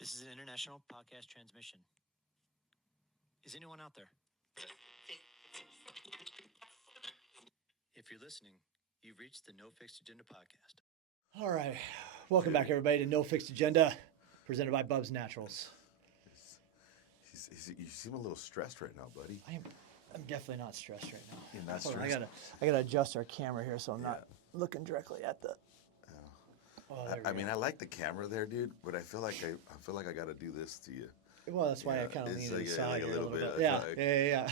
This is an international podcast transmission. Is anyone out there? If you're listening, you've reached the No Fixed Agenda podcast. All right. Welcome back, everybody, to No Fixed Agenda, presented by Bubs Naturals. You seem a little stressed right now, buddy. I'm definitely not stressed right now. You're not Hold on, stressed? I gotta adjust our camera here so I'm not looking directly at the. Oh, there we I mean, go. I like the camera there, dude, but I feel like I got to do this to you. Well, that's why I Yeah, kind of it's lean like inside a here a little little bit. bit. Yeah,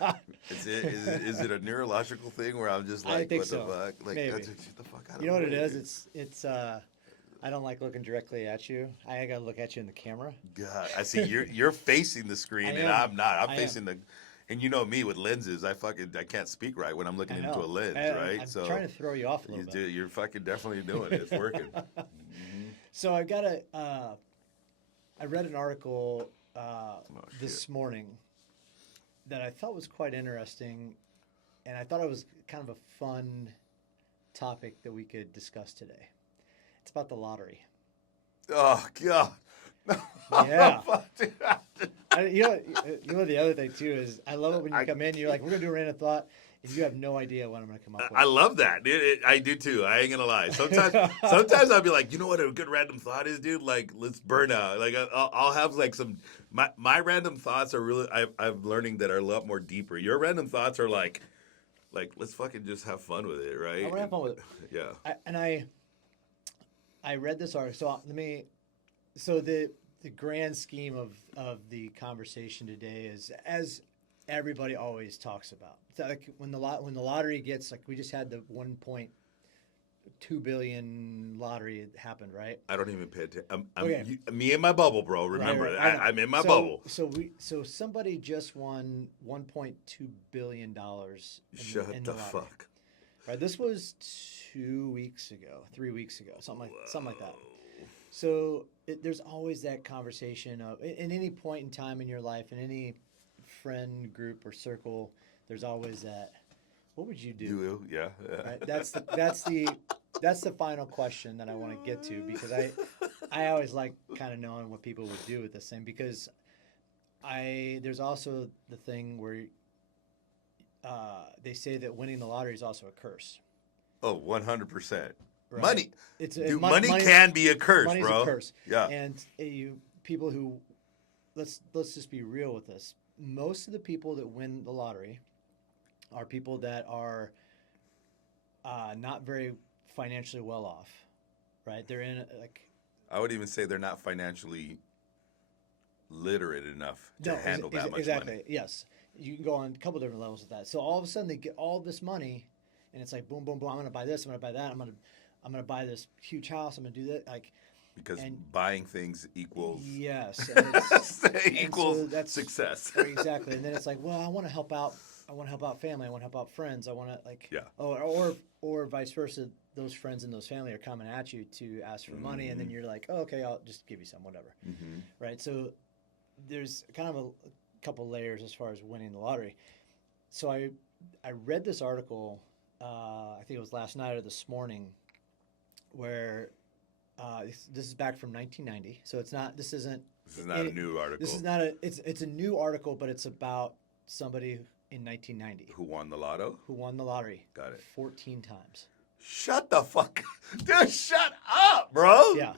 I Is it a neurological thing where I'm just like, I think what so. the fuck? Like, Maybe. get the fuck out of You know what the it way, is? dude. It's I don't like looking directly at you. I gotta look at you in the camera. God, I see you're facing the screen and am. I'm not. I'm I facing the. And you know me with lenses, I can't speak right when I'm looking I into know. a lens, right? I'm trying to throw you off a little bit. You're fucking definitely doing it. It's working. So I got I read an article this morning that I thought was quite interesting, and I thought it was kind of a fun topic that we could discuss today. It's about the lottery. Oh God. Yeah. You know the other thing too is I love it when you come in. You're like, we're gonna do a random thought, and you have no idea what I'm gonna come up with. I love that, dude. I do too. I ain't gonna lie. Sometimes I'll be like, you know what a good random thought is, dude? Like, let's burn out. Like, I'll have like some. My random thoughts are really. I'm learning that are a lot more deeper. Your random thoughts are like, let's fucking just have fun with it, right? I want to have fun with it. Yeah. I read this article. So the grand scheme of the conversation today is, as everybody always talks about, it's like when the lottery gets, like, we just had the 1.2 billion lottery happened, right? I don't even pay attention. Okay. Me and my bubble, bro. Remember, Right. I'm in my bubble. So somebody just won 1.2 billion dollars. Shut in the lottery. fuck. Right. This was 3 weeks ago, something like that. So there's always that conversation of, in any point in time in your life, in any friend group or circle, there's always that. What would you do? Yeah. Right? That's the final question that I want to get to, because I always like kind of knowing what people would do with this thing, because there's also the thing where they say that winning the lottery is also a curse. Oh, 100%. Right? Money. Money money can be a curse, money's bro. a curse. Yeah. And people who, let's just be real with this. Most of the people that win the lottery are people that are not very financially well off, right? They're in I would even say they're not financially literate enough to handle that much exactly. money. Yes, you can go on a couple different levels with that. So all of a sudden they get all this money, and it's like boom, boom, boom. I'm going to buy this. I'm going to buy that. I'm going to buy this huge house. I'm going to do that. Because buying things equals yes, equals so success. Exactly. And then it's like, well, I want to help out. I want to help out family. I want to help out friends. I want to or vice versa. Those friends and those family are coming at you to ask for money, and then you're like, oh, okay, I'll just give you some, whatever. Mm-hmm. Right. So there's kind of a couple layers as far as winning the lottery. So I read this article. I think it was last night or this morning, where this is back from 1990. So this isn't a new article. This is not it's a new article, but it's about somebody in 1990 who won the lotto. Who won the lottery? Got it. 14 times. Shut the fuck, dude! Shut up, bro. Yeah.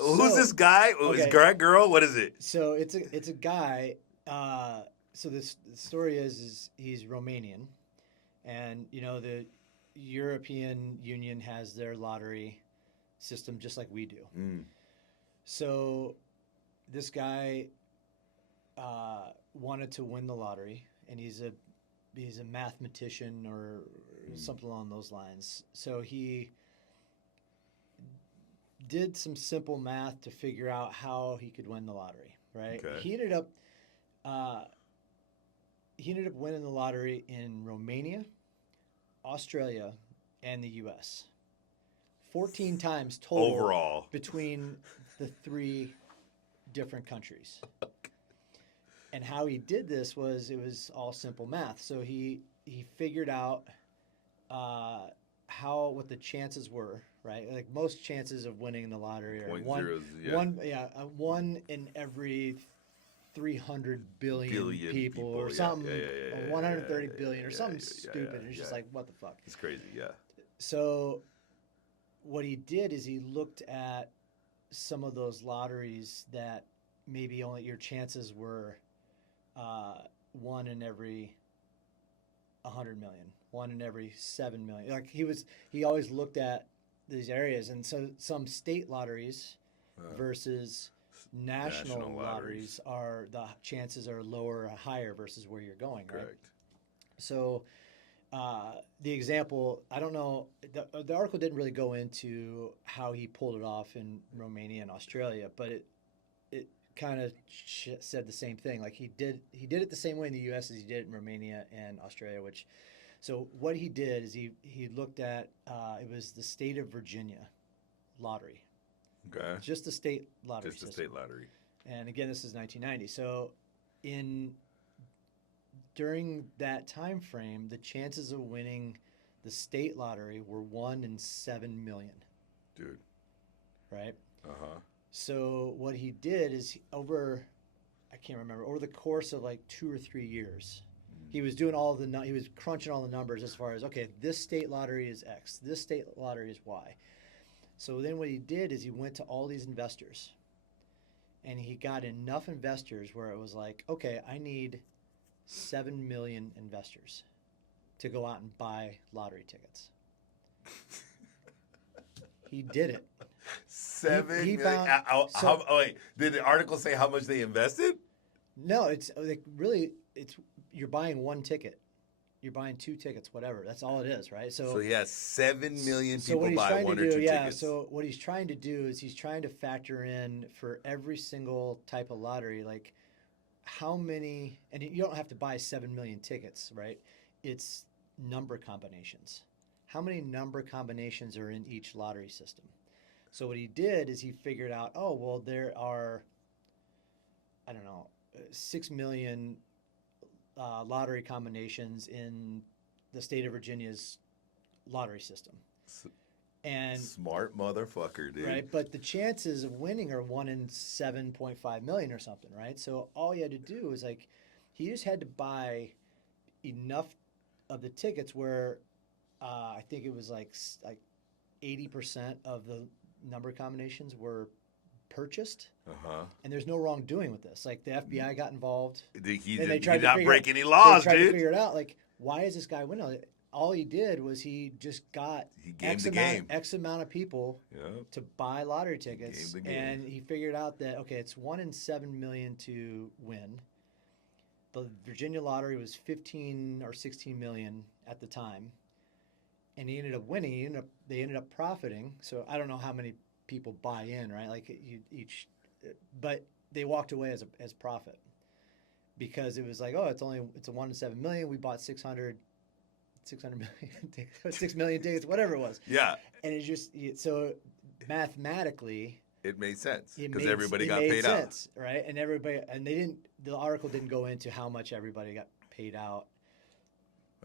Who's this guy? Okay. Is it guy, girl? What is it? So it's a guy. So the story is he's Romanian, and the European Union has their lottery system just like we do. So this guy wanted to win the lottery, and he's a mathematician or something along those lines. So he did some simple math to figure out how he could win the lottery, right? Okay. He ended up winning the lottery in Romania, Australia, and the U.S. 14 times total overall between the three different countries. And how he did this was, it was all simple math. So he figured out what the chances were, right? Like most chances of winning the lottery are Point one, zeros, yeah. one in every 300 billion people or yeah, something, or yeah, 130 yeah, billion or something yeah, stupid. It's just yeah. like, what the fuck? It's crazy, yeah. So what he did is he looked at some of those lotteries that maybe only your chances were uh, one in every 100 million, one in every 7 million. Like he always looked at these areas, and so some state lotteries versus national lotteries are the chances are lower or higher versus where you're going, right? Correct. So the example, I don't know, the article didn't really go into how he pulled it off in Romania and Australia, but it kind of said the same thing. Like he did it the same way in the U.S. as he did it in Romania and Australia. So what he did is he looked at it was the state of Virginia lottery, Okay. just the state lottery Just the system. state lottery. And again, this is 1990. So during that time frame, the chances of winning the state lottery were 1 in 7 million. Dude. Right? Uh-huh. So what he did is I can't remember, over the course of like 2 or 3 years, he was doing he was crunching all the numbers as far as, okay, this state lottery is X, this state lottery is Y. So then what he did is he went to all these investors and he got enough investors where it was like, okay, I need 7 million investors to go out and buy lottery tickets. He did it. 7 million. Found, wait, did the article say how much they invested? No, it's like really, you're buying one ticket. You're buying 2 tickets, whatever. That's all it is, right? So he has 7 million people buy 1 or 2 yeah, tickets. So what he's trying to do is he's trying to factor in for every single type of lottery, like how many, and you don't have to buy 7 million tickets, right? It's number combinations. How many number combinations are in each lottery system? So what he did is he figured out, oh, well, there are, I don't know, 6 million lottery combinations in the state of Virginia's lottery system. And smart motherfucker, dude. Right, but the chances of winning are 1 in 7.5 million or something, right? So all he had to do was like, he just had to buy enough of the tickets where I think it was like 80% of the number combinations were purchased. Uh-huh. And there's no wrongdoing with this. Like the FBI got involved. He did not break any laws, dude. They tried to figure it out. Like, why is this guy winning? All he did was he just got X amount of people to buy lottery tickets, and he figured out that, okay, it's 1 in 7 million to win. The Virginia lottery was 15 or 16 million at the time, and he ended up winning. They ended up profiting. So I don't know how many people buy in, right? Like but they walked away as profit because it was like, oh, it's a 1 in 7 million. We bought 6 million tickets, whatever it was. Yeah. And it's just, so mathematically, it made sense because everybody got paid out, right? And the article didn't go into how much everybody got paid out.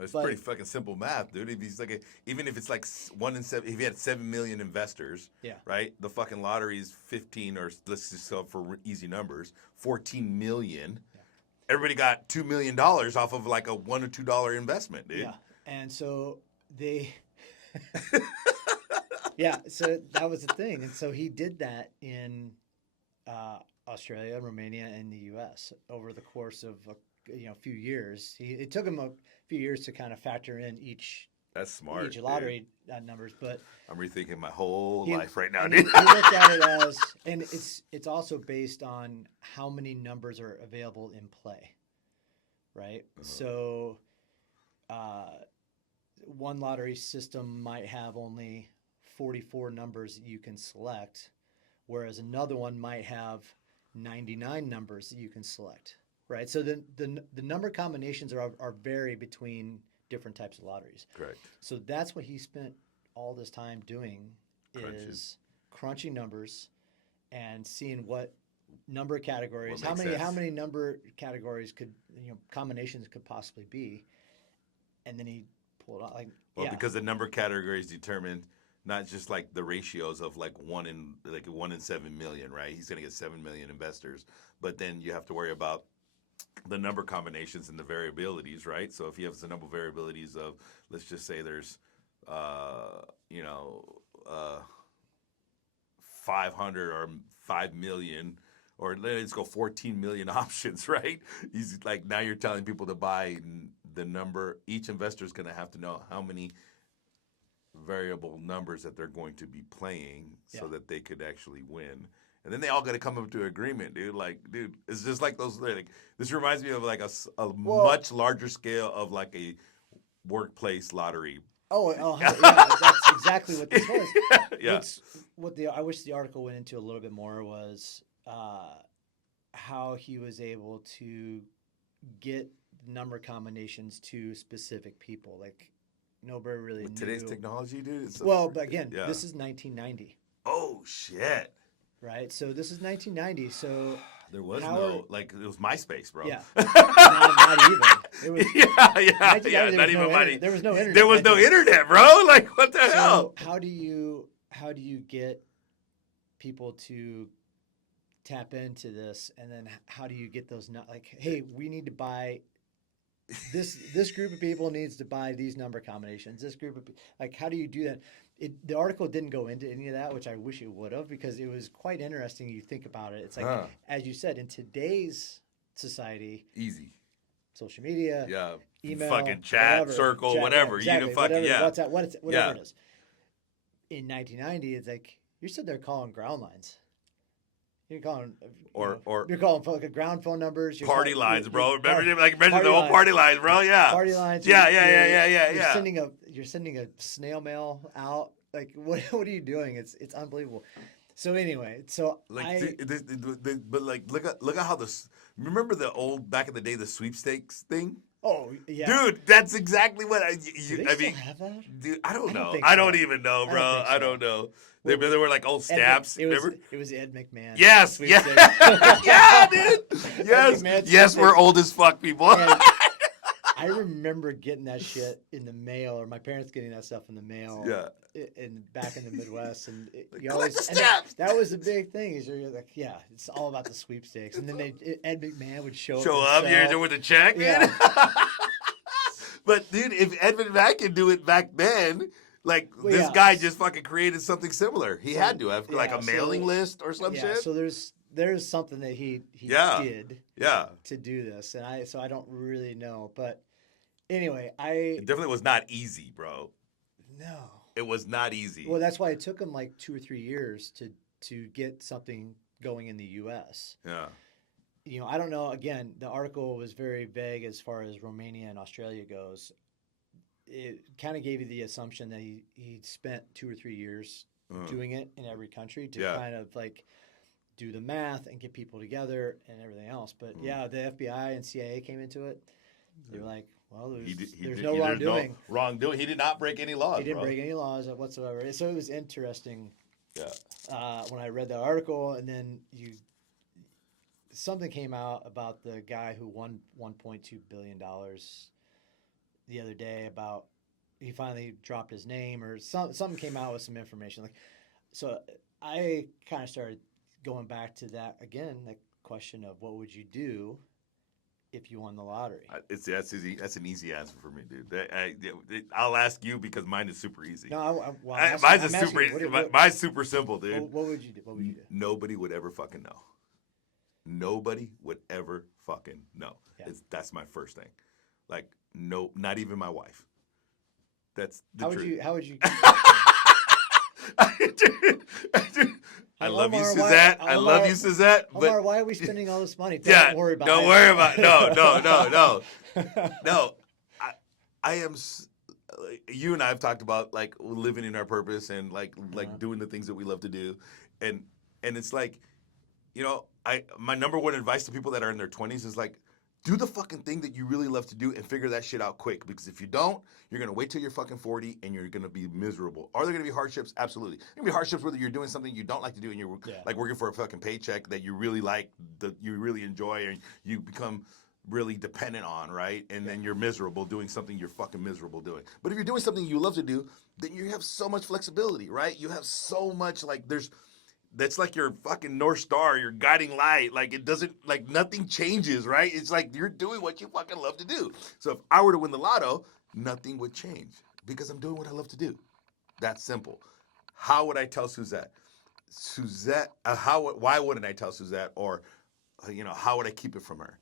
It's pretty fucking simple math, dude. If he's like, even if it's like 1 in 7, if he had 7 million investors, right? The fucking lottery is 15, or let's just go for easy numbers, 14 million. Yeah. Everybody got $2 million off of like a $1 or $2 investment, dude. Yeah. And so so that was the thing. And so he did that in Australia, Romania, and the U.S. over the course of a few years. It took him a few years to kind of factor in each lottery numbers. But I'm rethinking my whole life right now, dude. He looked at it as, and it's also based on how many numbers are available in play, right? Uh-huh. So one lottery system might have only 44 numbers that you can select, whereas another one might have 99 numbers that you can select, right? So the number combinations are vary between different types of lotteries. Correct. So that's what he spent all this time doing, is crunching numbers and seeing what number categories, how many number categories combinations could possibly be, and then he pulled out because the number categories determined not just like the ratios of like 1 in 7 million, right? He's going to get 7 million investors, but then you have to worry about the number combinations and the variabilities, right? So if you have the number of variabilities of, let's just say there's, you know, 500 or 5 million, or let's go 14 million options, right? He's like, now you're telling people to buy the number. Each investor is going to have to know how many variable numbers that they're going to be playing so that they could actually win. And then they all got to come up to an agreement, dude. Like, dude, it's just like those. Like, this reminds me of like a much larger scale of like a workplace lottery. Yeah, that's exactly what this was. Yeah. I wish the article went into a little bit more was how he was able to get number combinations to specific people. Like nobody really With knew. today's technology, dude. But again, this is 1990. Oh shit. Right, so this is 1990. So there was no it was MySpace, bro. Yeah, not even. It was not even money. There was no internet. There was no internet, bro. Like what the hell? How do you get people to tap into this, and then how do you get those? Like, hey, we need to buy. This group of people needs to buy these number combinations. This group of like, how do you do that? The article didn't go into any of that, which I wish it would have, because it was quite interesting. You think about it. It's like, as you said, in today's society, easy, social media, email, fucking chat, circle, whatever. Exactly, you can fucking WhatsApp, whatever it is. In 1990, it's like you're sitting there calling ground lines. You're calling, you're calling fucking ground phone numbers. Party lines, bro. Remember the whole party lines, bro. Yeah. Party lines. You're sending a snail mail out. Like, what are you doing? It's unbelievable. So anyway, but like, look at how this. Remember the old back in the day, the sweepstakes thing. Oh yeah, dude, that's exactly what Do they still have that? Dude, I don't know. think I so. don't even know, bro. I don't know. There were like old stamps. Remember? It was Ed McMahon. Yes, yeah, yeah, dude. Yes, we're old as fuck, people. I remember getting that shit in the mail, or my parents getting that stuff in the mail. Yeah. Back in the Midwest, and that was a big thing. Is you're like, yeah, it's all about the sweepstakes, and then Ed McMahon would show up here with a check. Yeah. But dude, if Ed McMahon can do it back then. Like, this guy just fucking created something similar. He had to have like a mailing list or some shit. So there's something that he did to do this, and I don't really know, but anyway, it definitely was not easy, bro. No, it was not easy. Well, that's why it took him like 2 or 3 years to get something going in the U.S. Yeah. You know, I don't know. Again, the article was very vague as far as Romania and Australia goes. It kind of gave you the assumption that he spent 2 or 3 years doing it in every country to kind of like do the math and get people together and everything else. But the FBI and CIA came into it. They were like, well, there's no wrongdoing. Wrongdoing. He did not break any laws. He didn't break any laws whatsoever. So it was interesting. Yeah. When I read that article, and then something came out about the guy who won $1.2 billion the other day, about he finally dropped his name, or something came out with some information. Like, so I kind of started going back to that again, the question of what would you do if you won the lottery? That's an easy answer for me, dude. I'll ask you because mine is super easy. No, mine's super simple, dude. What would you do? Nobody would ever fucking know. Nobody would ever fucking know. Yeah. That's my first thing. Like, no, not even my wife. That's the truth. How would you? I love you, Suzette. I love you, Suzette. But Omar, why are we spending all this money? Don't worry about it. Don't worry about it. No. I am. You and I have talked about like living in our purpose and like doing the things that we love to do, and it's like, you know, my number one advice to people that are in their 20s is like, do the fucking thing that you really love to do and figure that shit out quick. Because if you don't, you're going to wait till you're fucking 40 and you're going to be miserable. Are there going to be hardships? Absolutely. There going to be hardships whether you're doing something you don't like to do and you're like working for a fucking paycheck that you really like, that you really enjoy, and you become really dependent on, right? And then you're miserable doing something you're fucking miserable doing. But if you're doing something you love to do, then you have so much flexibility, right? You have so much like that's like your fucking North Star, your guiding light. Like it doesn't, like nothing changes, right? It's like you're doing what you fucking love to do. So if I were to win the lotto, nothing would change because I'm doing what I love to do. That's simple. How would I tell Suzette? Why wouldn't I tell Suzette? Or, how would I keep it from her?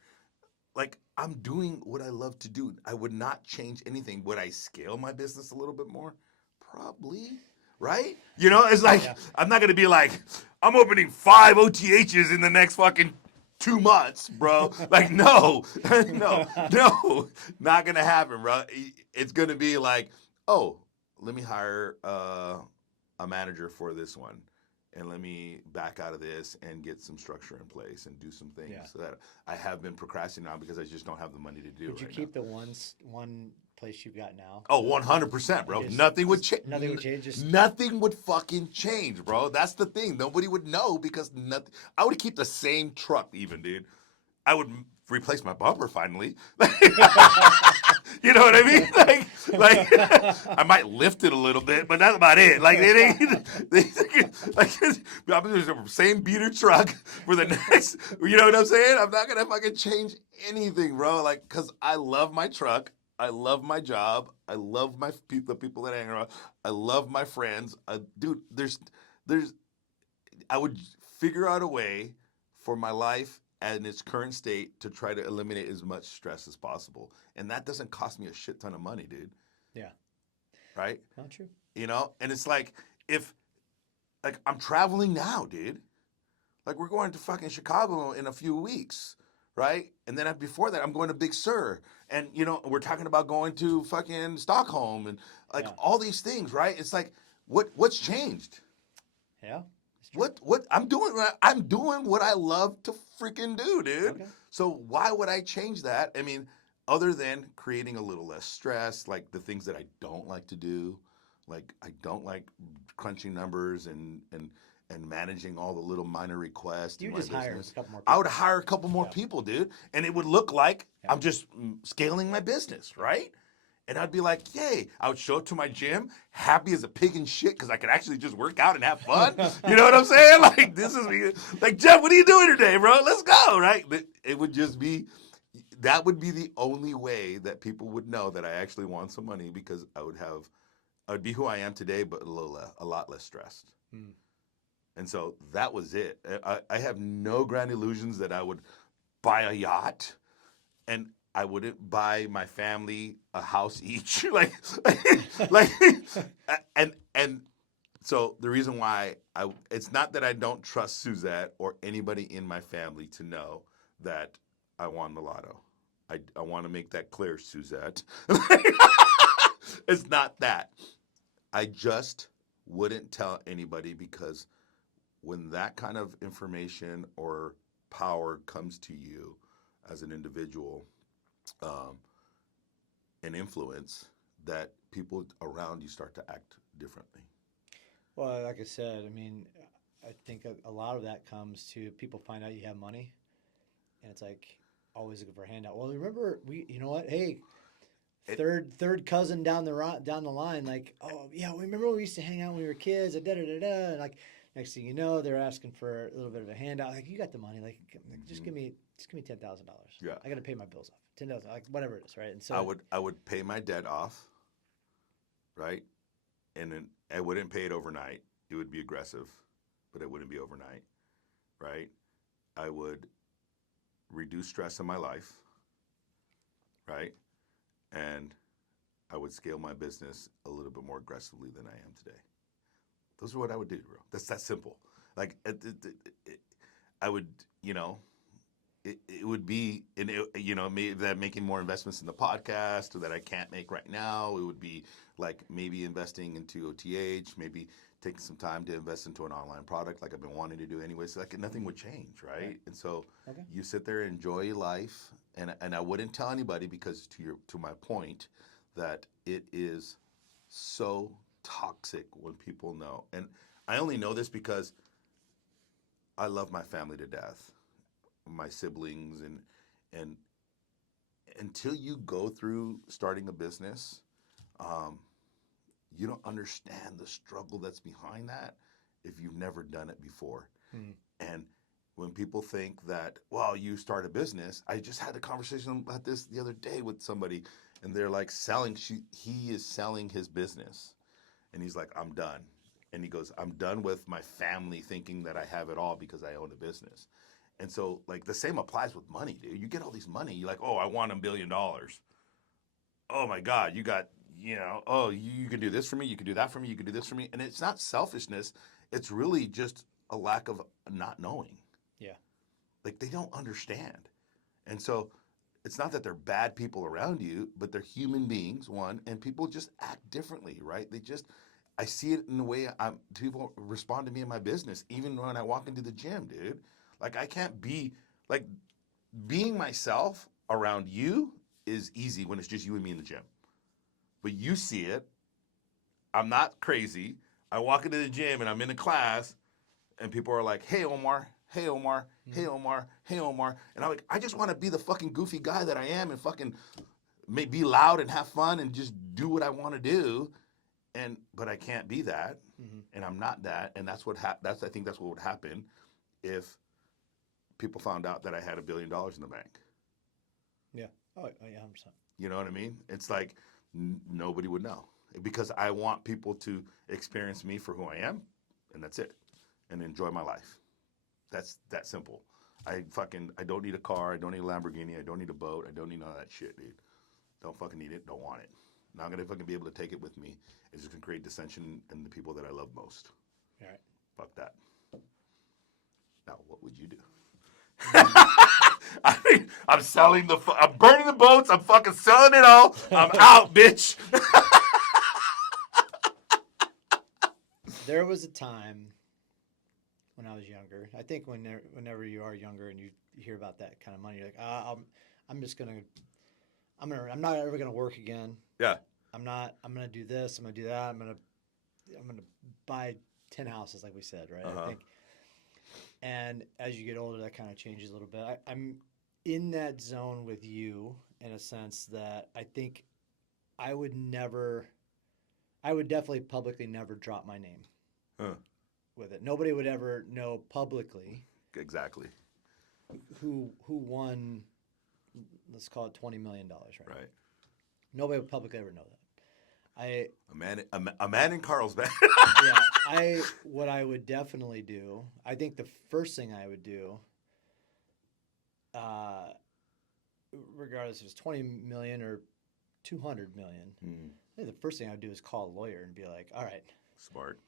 Like, I'm doing what I love to do. I would not change anything. Would I scale my business a little bit more? Probably. Right? It's like, I'm not going to be like, I'm opening 5 OTHs in the next fucking 2 months, bro. Like, no, no, not going to happen, bro. It's going to be like, oh, let me hire a manager for this one. And let me back out of this and get some structure in place and do some things that I have been procrastinating on because I just don't have the money to do. Would you keep the one place you've got now? Oh, 100%, bro. Nothing would change. Nothing would change. Nothing would fucking change, bro. That's the thing. Nobody would know because nothing. I would keep the same truck, even, dude. I would replace my bumper finally. You know what I mean? Like I might lift it a little bit, but that's about it. Like it ain't like I'm just the same beater truck for the next. You know what I'm saying? I'm not gonna fucking change anything, bro. Like, cause I love my truck. I love my job. I love the people that I hang around. I love my friends. Dude, I would figure out a way for my life in its current state to try to eliminate as much stress as possible. And that doesn't cost me a shit ton of money, dude. Yeah. Right? Not true. And it's like, like I'm traveling now, dude. Like we're going to fucking Chicago in a few weeks, right? And then before that, I'm going to Big Sur. And, we're talking about going to fucking Stockholm and like all these things, right? It's like, what's changed? Yeah. What I'm doing what I love to freaking do, dude. Okay. So why would I change that? I mean, other than creating a little less stress, like the things that I don't like to do, like I don't like crunching numbers and managing all the little minor requests. You in just my hire business. a couple more people. I would hire a couple more people, dude, and it would look like I'm just scaling my business, right? And I'd be like, yay. I would show up to my gym, happy as a pig in shit, because I could actually just work out and have fun. You know what I'm saying? Like, this is me. Like, Jeff, what are you doing today, bro? Let's go, right? It would just be, that would be the only way that people would know that I actually want some money, because I would be who I am today, but a lot less stressed. Hmm. And so that was it. I have no grand illusions that I would buy a yacht, and I wouldn't buy my family a house each. And so the reason why it's not that I don't trust Suzette or anybody in my family to know that I won the lotto. I want to make that clear, Suzette. It's not that. I just wouldn't tell anybody, because when that kind of information or power comes to you as an individual, an influence, that people around you start to act differently. Well, like I said, I mean, I think a lot of that comes to people find out you have money, and it's like always looking for a handout. Well, remember you know what? Hey, third cousin down the line, like, oh yeah, remember when we used to hang out when we were kids? Da da da da. And like next thing you know, they're asking for a little bit of a handout. Like, you got the money, like just give me $10,000. Yeah, I got to pay my bills off. 10,000, like whatever it is, right? And so I would pay my debt off, right? And then I wouldn't pay it overnight. It would be aggressive, but it wouldn't be overnight, right? I would reduce stress in my life, right? And I would scale my business a little bit more aggressively than I am today. Those are what I would do, bro. That's that simple. Like, I would, it would be, maybe that making more investments in the podcast that I can't make right now. It would be like maybe investing into OTH, maybe taking some time to invest into an online product like I've been wanting to do anyways. Like, nothing would change, right? And so you sit there, enjoy your life, and I wouldn't tell anybody, because to my point, that it is so toxic when people know. And I only know this because I love my family to death, my siblings, and until you go through starting a business, you don't understand the struggle that's behind that if you've never done it before. Mm. And when people think that, well, you start a business, I just had a conversation about this the other day with somebody, and they're like he is selling his business. And he's like, I'm done. And he goes, I'm done with my family thinking that I have it all because I own a business. And so, like, the same applies with money, dude. You get all these money. You're like, oh, I want $1 billion. Oh, my God. You got, oh, you can do this for me. You can do that for me. You can do this for me. And it's not selfishness. It's really just a lack of not knowing. Yeah. Like, they don't understand. And so it's not that they're bad people around you, but they're human beings, one, and people just act differently, right? I see it in the way people respond to me in my business, even when I walk into the gym, dude. Like, I can't be, like, being myself around you is easy when it's just you and me in the gym. But you see it. I'm not crazy. I walk into the gym and I'm in a class and people are like, hey, Omar, hey, Omar, hey, Omar, hey, Omar. And I'm like, I just want to be the fucking goofy guy that I am and fucking be loud and have fun and just do what I want to do. But I can't be that. Mm-hmm. And I'm not that. And that's I think that's what would happen if people found out that I had $1 billion in the bank. Yeah. Oh, yeah, 100%. You know what I mean? It's like nobody would know because I want people to experience me for who I am, and that's it, and enjoy my life. That's that simple. I don't need a car. I don't need a Lamborghini. I don't need a boat. I don't need none of that shit, dude. Don't fucking need it. Don't want it. Not gonna fucking be able to take it with me. It's just gonna create dissension in the people that I love most. All right. Fuck that. Now, what would you do? I'm selling I'm burning the boats. I'm fucking selling it all. I'm out, bitch. There was a time when I was younger. I think whenever you are younger and you hear about that kind of money, you're like, I'm not ever gonna work again. Yeah. I'm gonna do this. I'm gonna do that. I'm gonna buy 10 houses, like we said, right? Uh-huh. I think. And as you get older, that kind of changes a little bit. I'm in that zone with you in a sense that I think I would definitely publicly never drop my name with it. Nobody would ever know publicly Exactly. who won, let's call it $20 million, right? Right. Nobody would publicly ever know that. A man in Carlsbad. Yeah, what I would definitely do, I think the first thing I would do, regardless if it's 20 million or 200 million, I think the first thing I would do is call a lawyer and be like, all right. Smart.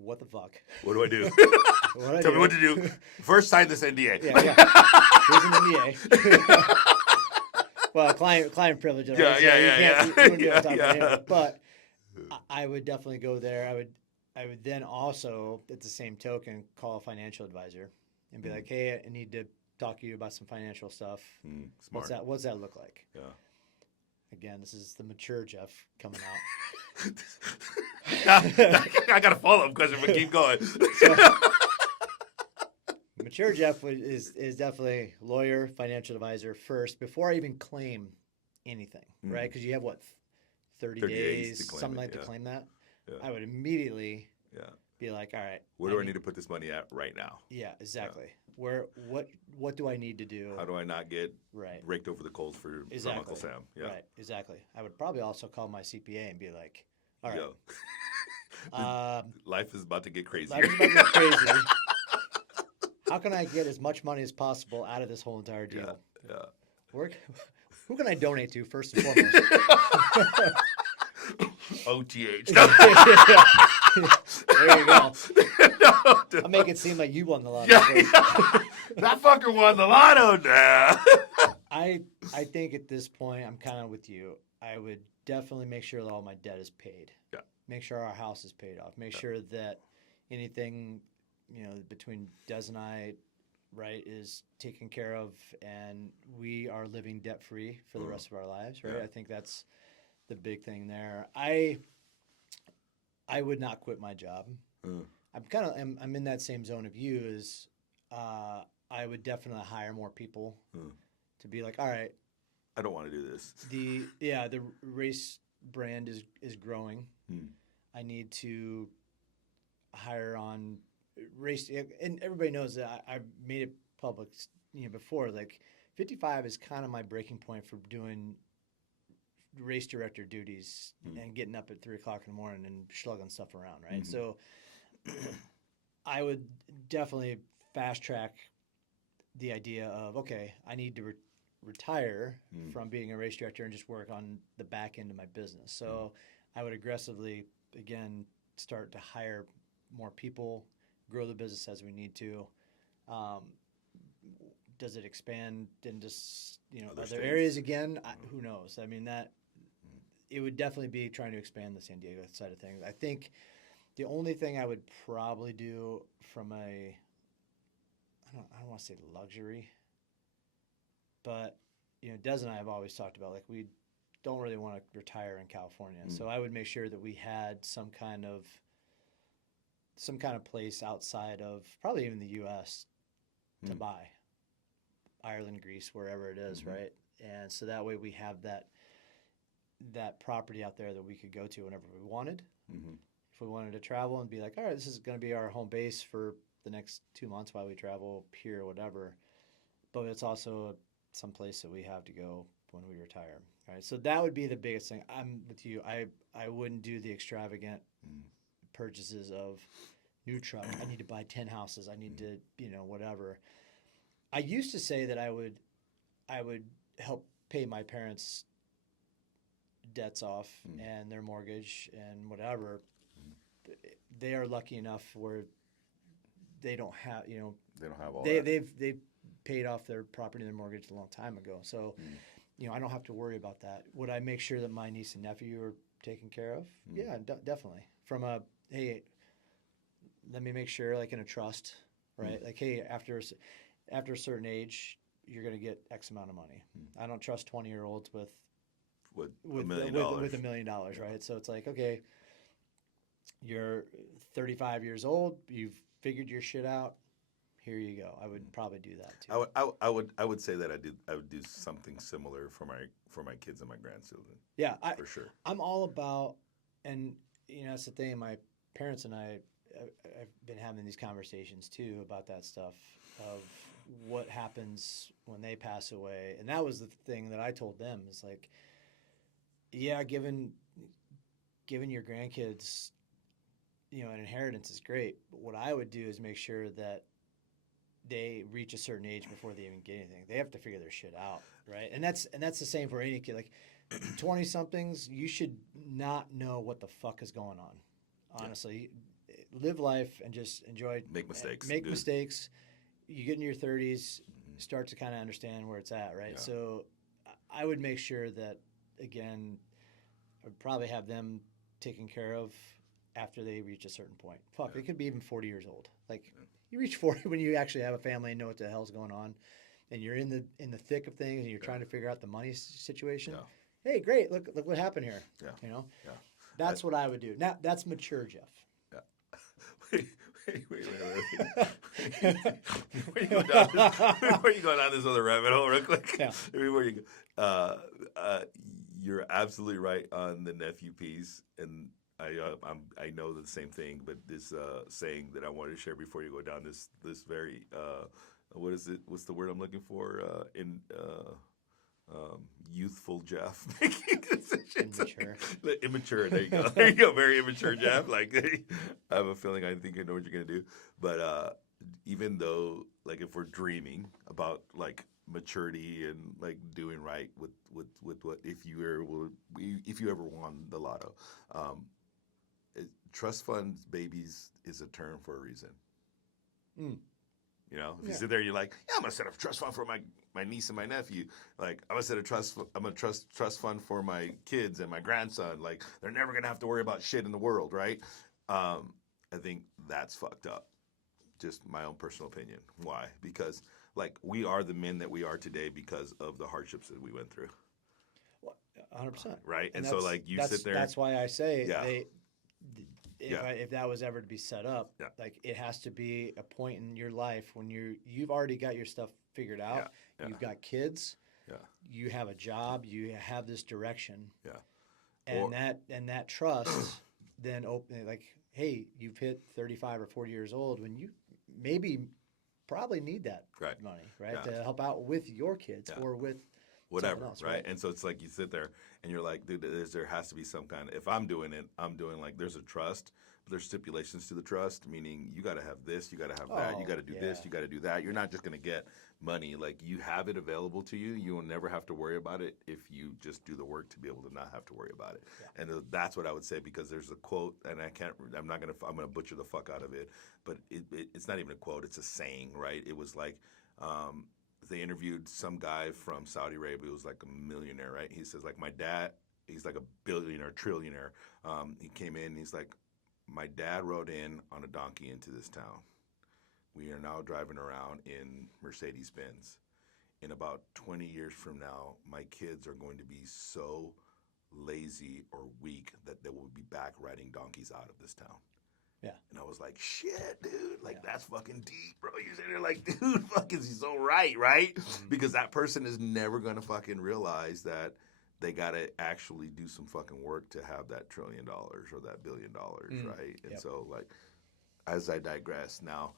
What the fuck? What do I do? Tell me what to do. First, sign this NDA. Yeah. Here's an NDA. Well, client privilege. Right? Yeah. You wouldn't be able to talk about it. But I would definitely go there. I would then also, at the same token, call a financial advisor and be like, hey, I need to talk to you about some financial stuff. Smart. What's that look like? Yeah. Again, this is the mature Jeff coming out. I got a follow-up question, but keep going. Mature Jeff is definitely lawyer, financial advisor first before I even claim anything, right? Because you have 30 days, something like to claim that. Yeah. I would immediately be like, all right. Where do I need to put this money at right now? Yeah, exactly. Yeah. What do I need to do? How do I not get raked over the coals from Uncle Sam? Yeah. Right, exactly. I would probably also call my CPA and be like, all right. Life is about to get crazy. How can I get as much money as possible out of this whole entire deal? Yeah. Who can I donate to first and foremost? OTH. There you go. I'll make it seem like you won the lotto. That fucker won the lotto now. I think at this point, I'm kind of with you. I would definitely make sure that all my debt is paid. Yeah. Make sure our house is paid off. Make sure that anything, between Des and I, right, is taken care of, and we are living debt free for the rest of our lives, right? Yeah. I think that's the big thing there. I would not quit my job. I'm in that same zone of you. Is I would definitely hire more people to be like, all right, I don't want to do this. the race brand is growing. I need to hire on race, and everybody knows that I've made it public, before. Like 55 is kind of my breaking point for doing race director duties and getting up at 3 o'clock in the morning and slugging stuff around, right? So I would definitely fast track the idea of, okay, I need to retire from being a race director and just work on the back end of my business. So I would aggressively, again, start to hire more people, grow the business as we need to. Does it expand into other areas again? Who knows? I mean, that it would definitely be trying to expand the San Diego side of things. I think the only thing I would probably do from a, I don't want to say luxury, but Des and I have always talked about, like, we don't really want to retire in California, so I would make sure that we had some kind of place outside of probably even the U.S. to buy. Ireland, Greece, wherever it is, right? And so that way we have that property out there that we could go to whenever we wanted. If we wanted to travel and be like, all right, this is going to be our home base for the next 2 months while we travel here or whatever. But it's also some place that we have to go when we retire, right? So that would be the biggest thing. I'm with you. I wouldn't do the extravagant purchases of new truck. I need to buy 10 houses. I need to, whatever. I used to say that I would help pay my parents' debts off and their mortgage and whatever. They are lucky enough where they don't have, They don't have all that. They've paid off their property and their mortgage a long time ago. So, I don't have to worry about that. Would I make sure that my niece and nephew are taken care of? Yeah, definitely. From a, hey, let me make sure, like in a trust, right? Like, hey, after a certain age, you're going to get X amount of money. I don't trust 20-year-olds with $1 million. With $1 million, right? So it's like, okay, you're 35 years old, you've figured your shit out. Here you go. I would probably do that too. I would say that I would do something similar for my kids and my grandchildren. Yeah, for sure. I'm all about, and that's the thing. My parents and I've been having these conversations too about that stuff of what happens when they pass away. And that was the thing that I told them, is like, yeah, giving your grandkids, an inheritance is great. But what I would do is make sure that they reach a certain age before they even get anything. They have to figure their shit out, right? And that's the same for any kid. Like 20-somethings, you should not know what the fuck is going on. Honestly, live life and just enjoy. Make mistakes. Make mistakes. You get in your 30s, start to kind of understand where it's at, right? Yeah. So I would make sure that, again, I'd probably have them taken care of after they reach a certain point. Fuck, they could be even 40 years old. Like, you reach 40 when you actually have a family and know what the hell's going on, and you're in the thick of things and you're trying to figure out the money situation. Yeah. Hey, great! Look what happened here. Yeah. That's what I would do. Now that's mature, Jeff. Yeah. Wait. Before you go down this other rabbit hole real quick. Yeah. Before you go, you're absolutely right on the nephew piece, and I know the same thing, but this saying that I wanted to share before you go down this very what is it? What's the word I'm looking for? Youthful Jeff making decisions. Immature. There you go. There you go. Very immature Jeff. Like, I have a feeling I think I know what you're gonna do. But even though, like, if we're dreaming about like maturity and like doing right with what if you ever won the lotto, trust funds babies is a term for a reason. If you sit there, you're like, yeah, I'm gonna set up a trust fund for my niece and my nephew. Like, I'm gonna set a trust fund for my kids and my grandson. Like, they're never gonna have to worry about shit in the world, right? I think that's fucked up. Just my own personal opinion. Why? Because, like, we are the men that we are today because of the hardships that we went through. 100%. Right? And so, like, you sit there. That's why I say if that was ever to be set up, like, it has to be a point in your life when you've already got your stuff figured out. You've got kids. Yeah. You have a job. You have this direction. Yeah. And Or- that trust then open like, hey, you've hit 35 or 40 years old when you maybe probably need that Right. money, right, Yeah. to help out with your kids Yeah. or with Whatever, something else, right? And so it's like you sit there and you're like, dude, there has to be some kind of, if I'm doing it, I'm doing like, there's a trust, but there's stipulations to the trust, meaning you got to have this, you got to have that, you Oh, got to do this, yeah. you got to do that. You're not just going to get money. Like you have it available to you. You will never have to worry about it if you just do the work to be able to not have to worry about it. Yeah. And that's what I would say, because there's a quote, and I'm going to butcher the fuck out of it, but it's not even a quote, it's a saying, right? It was like, they interviewed some guy from Saudi Arabia who was like a millionaire, right? He says, like, my dad, he's like a billionaire, trillionaire. He came in, he's like, my dad rode in on a donkey into this town. We are now driving around in Mercedes Benz. In about 20 years from now, my kids are going to be so lazy or weak that they will be back riding donkeys out of this town. Yeah. And I was like, shit, dude, like Yeah. that's fucking deep, bro. You're sitting there like, dude, fucking, he's so right, right? Mm-hmm. Because that person is never gonna fucking realize that they gotta actually do some fucking work to have that $1 trillion or that $1 billion, right? And Yep. so, like, as I digress now,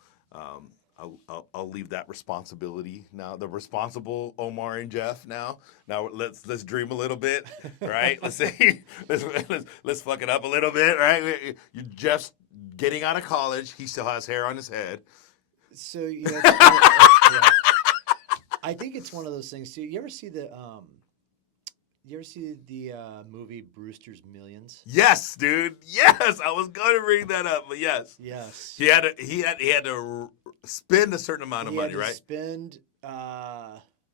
I'll leave that responsibility now. The responsible Omar and Jeff now. Now let's dream a little bit, right? Let's say let's fuck it up a little bit, right? Jeff's getting out of college. He still has hair on his head. So yeah. I think it's one of those things too. You ever see the movie Brewster's Millions? Yes, dude. Yes, I was going to bring that up, but yes. Yes. He had to spend a certain amount of He money, had to right? spend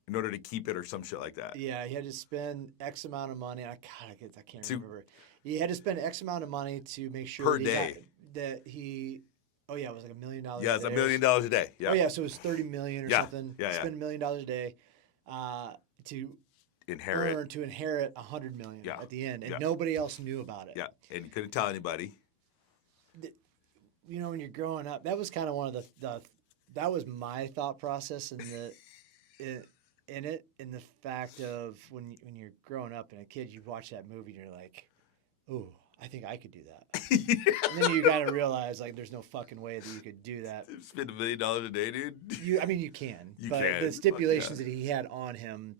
In order to keep it or some shit like that. yeah, he had to spend X amount of money. I can't To- remember. He had to spend X amount of money to make sure Per that day. that he. Oh yeah, it was like $1 million. Yeah, it's $1 million a day. Yeah. Oh yeah, so it was 30 million or Yeah, something. yeah, yeah. Spend $1 million a day, to Inherit. inherit 100 million Yeah, at the end, and yeah. nobody else knew about it. Yeah, and you couldn't tell anybody. You know, when you're growing up, that was kind of one of the that was my thought process in the fact of when you're growing up and a kid, you watch that movie and you're like, ooh, I think I could do that. And then you got to realize, like, there's no fucking way that you could do that. Spend $1 million a day, dude. I mean, you can. You but can. the stipulations Fuck that he had on him,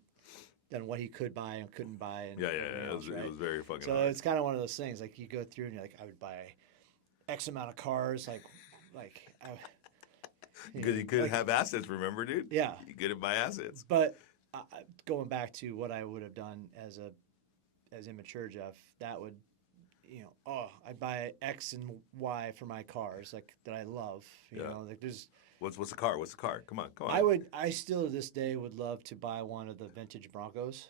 and what he could buy and couldn't buy, and Yeah, everything it else, was, right? it was very fucking So hard. it's kind of one of those things. Like, you go through and you're like, I would buy X amount of cars, Because you couldn't have assets, remember, dude? Yeah. You couldn't buy assets. But going back to what I would have done as immature Jeff, that would, I'd buy X and Y for my cars, like, that I love. You Yeah. know, like, there's. What's the car? What's the car? Come on. I still to this day would love to buy one of the vintage Broncos.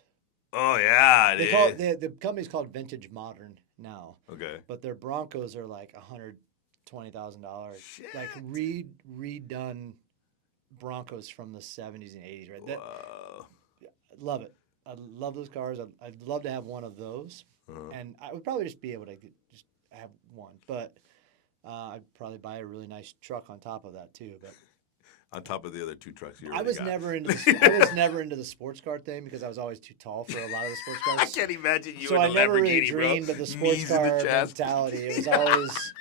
Oh yeah, dude. The company's called Vintage Modern now, Okay. but their Broncos are like $120,000, Shit. like redone Broncos from the 70s and 80s, right? Whoa. Love it. I love those cars. I'd love to have one of those, and I would probably just be able to just have one, but I'd probably buy a really nice truck on top of that too. But On top of the other two trucks you I was got. never into the sports car thing because I was always too tall for a lot of the sports cars. I can't imagine you So in I a never Lamborghini, really dreamed bro. of the sports Knees in the car chest. mentality. It was always,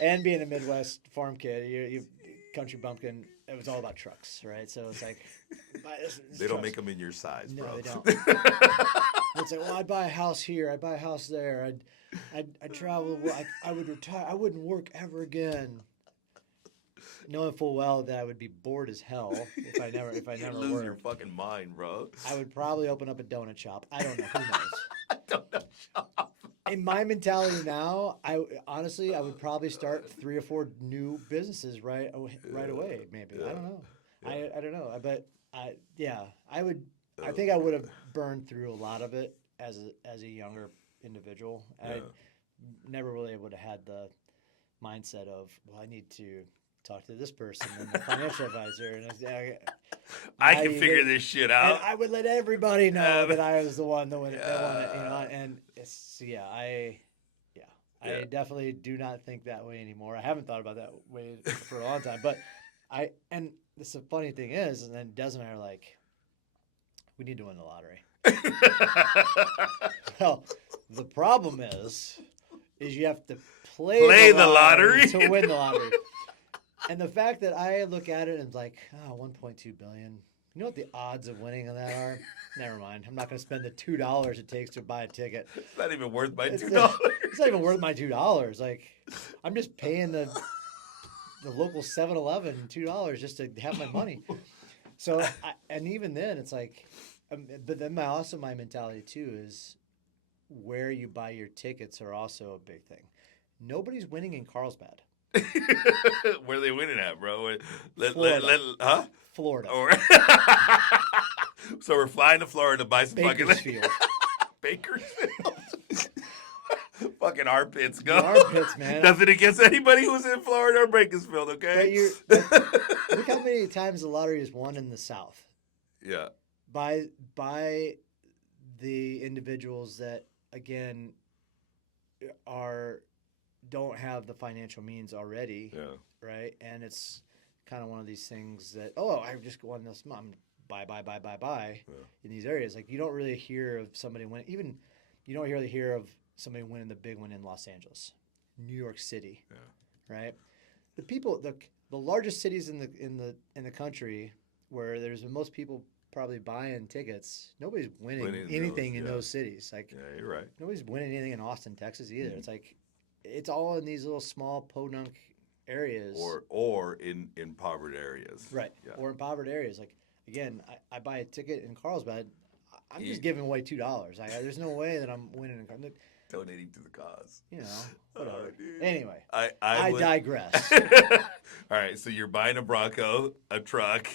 and being a Midwest farm kid, you country bumpkin, it was all about trucks, right? So it's like, buy this They don't trucks. make them in your size, No, bro. they don't. It's like, well, I'd buy a house here, I'd buy a house there, I'd travel, I would retire, I wouldn't work ever again. Knowing full well that I would be bored as hell if I never You lose worked. your fucking mind, bro. I would probably open up a donut shop. I don't know. Who knows? I don't know. Shop. In my mentality now, I would probably start 3 or 4 new businesses right away. Maybe I don't know. Yeah. I don't know. But I would. I think I would have burned through a lot of it as a younger individual. Yeah. I never really would have had the mindset of, well, I need to talk to this person and the financial advisor, and I now can you figure get- this shit and out. I would let everybody know that I was the one that wanted, and it's I definitely do not think that way anymore. I haven't thought about that way for a long time, but and the funny thing is, and then Des and I are like, We need to win the lottery. Well, the problem is you have to play the lottery to win the lottery. And the fact that I look at it and like, 1.2 billion. You know what the odds of winning on that are? Never mind. I'm not going to spend the $2 it takes to buy a ticket. It's not even worth my $2. It's not even worth my $2. Like, I'm just paying the local 7-Eleven $2 just to have my money. So, and even then, it's like, but then my mentality too is where you buy your tickets are also a big thing. Nobody's winning in Carlsbad. Where are they winning at, bro? Florida. Florida. So we're flying to Florida to buy some Bakersfield. Bakersfield. Fucking armpits, go. The armpits, man. Nothing against anybody who's in Florida or Bakersfield, okay? Look how many times the lottery is won in the South. Yeah. By the individuals that, again, don't have the financial means already, right? And it's kind of one of these things that, I just won this month, buy in these areas. Like, you don't really hear of somebody winning. Even you don't really hear of somebody winning the big one in Los Angeles, New York City, right? The people, the largest cities in the country where there's the most people probably buying tickets, nobody's winning anything in those cities. Like, you're right. Nobody's winning anything in Austin, Texas either. It's like, it's all in these little small podunk areas, or in impoverished areas, right? Yeah. Or impoverished areas. Like, again, I buy a ticket in Carlsbad, I'm just giving away $2. There's no way that I'm winning. Donating to the cause. Whatever. Anyway, I digress. All right, so you're buying a Bronco, a truck,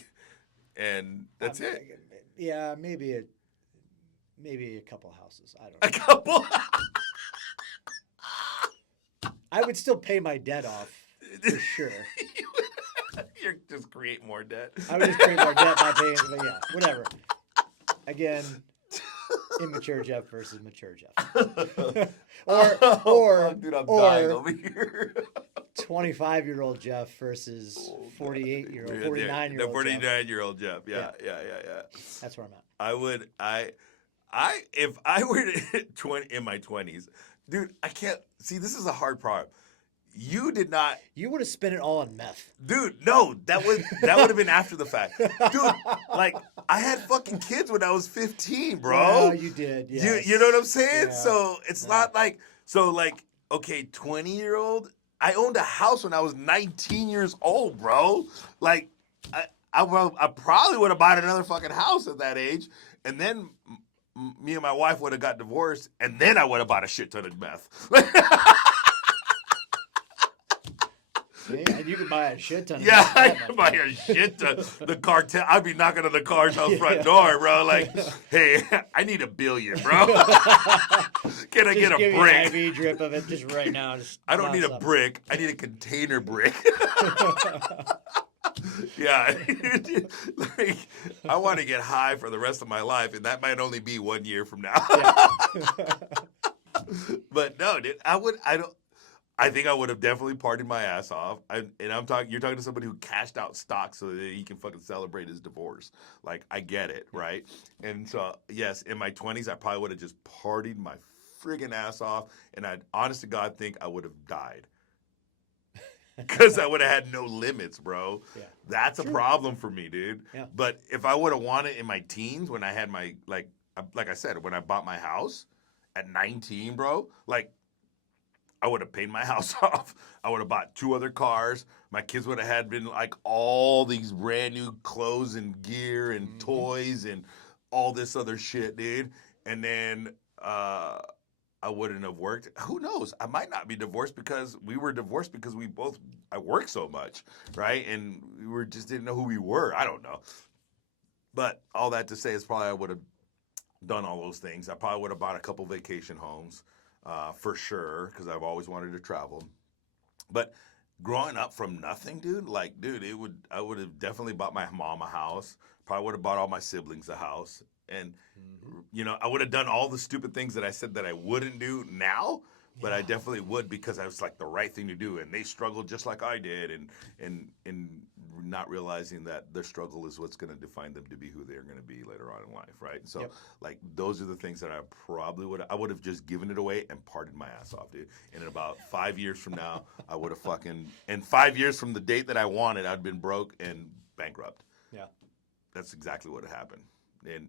and that's it. Yeah, maybe a couple houses. I don't know. A couple. I would still pay my debt off for sure. You're just create more debt. I would just create more debt by paying. But yeah, whatever. Again, immature Jeff versus mature Jeff. or dude, I'm dying over here. 25-year-old Jeff versus 48-year-old, 49-year-old. The 49-year-old Jeff. Yeah. That's where I'm at. If I were in my 20s, dude, I can't see. This is a hard part. You did not. You would have spent it all on meth, dude. No, that would have been after the fact, dude. Like, I had fucking kids when I was 15, bro. Yeah, you did. Yes. You know what I'm saying? Yeah. So it's not like okay, 20-year-old. I owned a house when I was 19 years old, bro. Like, I probably would have bought another fucking house at that age, and then me and my wife would have got divorced, and then I would have bought a shit ton of meth. And you could buy a shit ton of meth. I could buy a shit ton. The cartel, I'd be knocking on the car's house front door, bro. Like, hey, I need $1 billion, bro. Can I get a brick? Give me an IV drip of it just right now. I don't need a brick. I need a container brick. Yeah, like, I want to get high for the rest of my life, and that might only be 1 year from now. But no, dude, I think I would have definitely partied my ass off. You're talking to somebody who cashed out stock so that he can fucking celebrate his divorce. Like, I get it, right? And so, yes, in my 20s, I probably would have just partied my friggin' ass off, and I'd, honest to God, think I would have died. Because I would have had no limits, bro. Yeah. That's a problem for me, dude. Yeah. But if I would have wanted in my teens, when I had my, like I said, when I bought my house at 19, bro, like, I would have paid my house off. I would have bought 2 other cars. My kids would have had been like all these brand new clothes and gear and toys and all this other shit, dude. And then I wouldn't have worked. Who knows? I might not be divorced because we were divorced because I worked so much, right? And we just didn't know who we were. I don't know. But all that to say is probably I would have done all those things. I probably would have bought a couple vacation homes. For sure, because I've always wanted to travel. But growing up from nothing, dude, I would have definitely bought my mom a house. Probably would have bought all my siblings a house. And, I would have done all the stupid things that I said that I wouldn't do now, but I definitely would because I was like the right thing to do. And they struggled just like I did and not realizing that their struggle is what's going to define them to be who they're going to be later on in life, right? So, Yep. like, those are the things that I probably would have just given it away and partied my ass off, dude. And in about 5 years from now, I would have and 5 years from the date that I wanted, I'd been broke and bankrupt. Yeah. That's exactly what happened. And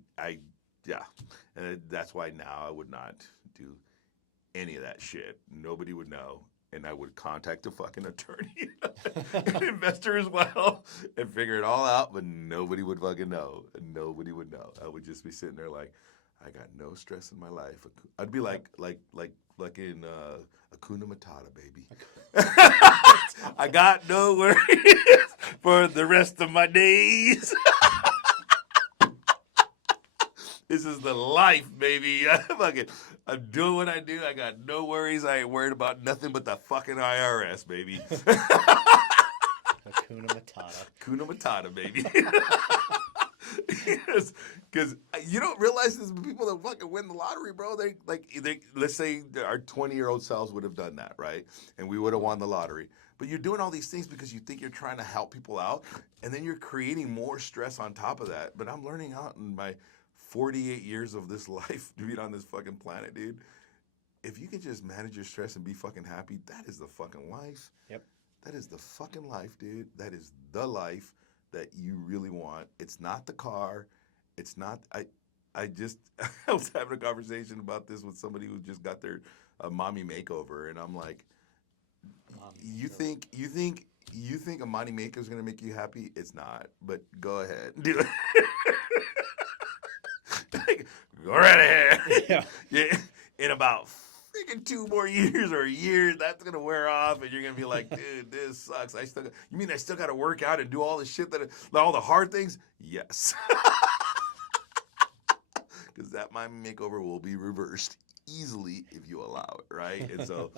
and that's why now I would not do any of that shit. Nobody would know. And I would contact a fucking attorney and investor as well and figure it all out, but nobody would fucking know. Nobody would know. I would just be sitting there like, I got no stress in my life. I'd be like in Hakuna Matata, baby. I got no worries for the rest of my days. This is the life, baby. I'm doing what I do. I got no worries. I ain't worried about nothing but the fucking IRS, baby. Hakuna Matata. Hakuna Matata, baby. Because you don't realize this, people that fucking win the lottery, bro. They let's say our 20-year-old selves would have done that, right? And we would have won the lottery. But you're doing all these things because you think you're trying to help people out, and then you're creating more stress on top of that. But I'm learning out in my 48 years of this life, dude, on this fucking planet, dude. If you can just manage your stress and be fucking happy, that is the fucking life. Yep. That is the fucking life, dude. That is the life that you really want. It's not the car. It's not. I was having a conversation about this with somebody who just got their mommy makeover, and I'm like, you think a mommy makeover is gonna make you happy? It's not. But go ahead, do it. Go right ahead. Yeah. In about freaking 2 more years or a year, that's gonna wear off, and you're gonna be like, dude, this sucks. You mean I still gotta work out and do all the shit all the hard things? Yes. Because that my makeover will be reversed easily if you allow it, right? And so,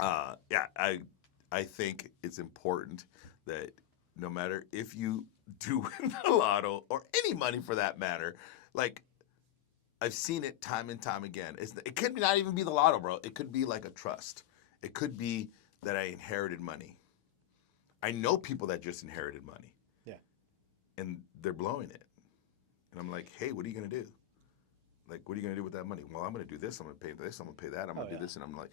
I think it's important that no matter if you do win the lotto or any money for that matter, like, I've seen it time and time again. It could not even be the lotto, bro. It could be like a trust. It could be that I inherited money. I know people that just inherited money. Yeah. And they're blowing it. And I'm like, hey, what are you going to do? Like, what are you going to do with that money? Well, I'm going to do this. I'm going to pay this. I'm going to pay that. I'm going to do this. And I'm like,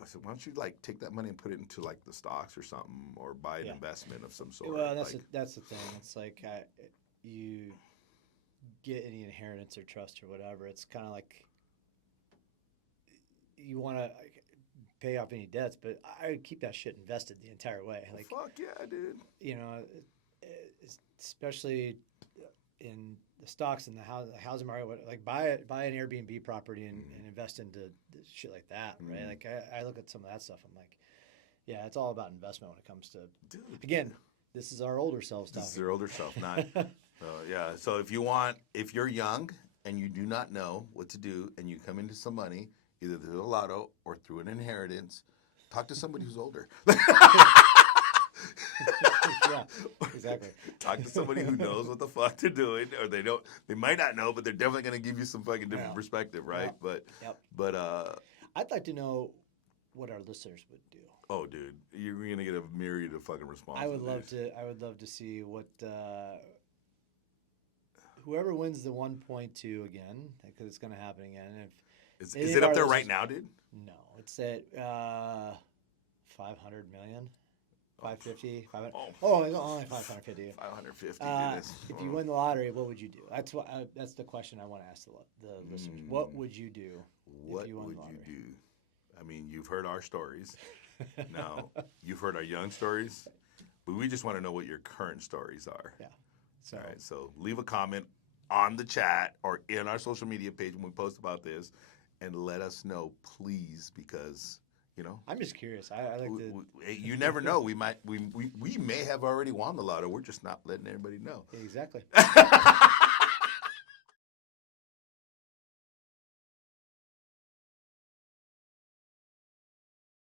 I said, why don't you, like, take that money and put it into, like, the stocks or something, or buy an investment of some sort? Well, that's the thing. It's like you get any inheritance or trust or whatever, it's kind of like you want to pay off any debts, but I would keep that shit invested the entire way. Like, fuck yeah, dude. You know, especially in the stocks and the housing market, like buy an Airbnb property and invest into shit like that, right? Like I look at some of that stuff. I'm like, yeah, it's all about investment when it comes to. Dude, again, this is our older selves talking. This is your older self, not. Yeah. So if you're young and you do not know what to do, and you come into some money either through the lotto or through an inheritance, talk to somebody who's older. Yeah, exactly. Talk to somebody who knows what the fuck they're doing, or they might not know, but they're definitely going to give you some fucking different perspective, right? Yeah. But I'd like to know what our listeners would do. Oh, dude, you're going to get a myriad of fucking responses. I would love to see what whoever wins the 1.2 again, because it's going to happen again. Is it up there right now, dude? No, it's at 500 million. 550, 500. Only 550. 550. If you win the lottery, what would you do? That's the question I want to ask the listeners. What would you do if you won the lottery? You do? I mean, you've heard our stories. Now, you've heard our young stories, but we just want to know what your current stories are. Yeah. All right. So leave a comment on the chat or in our social media page when we post about this, and let us know, please, because. You know, I'm just curious. I like to. You never know. We may have already won the lotto. We're just not letting everybody know. Exactly.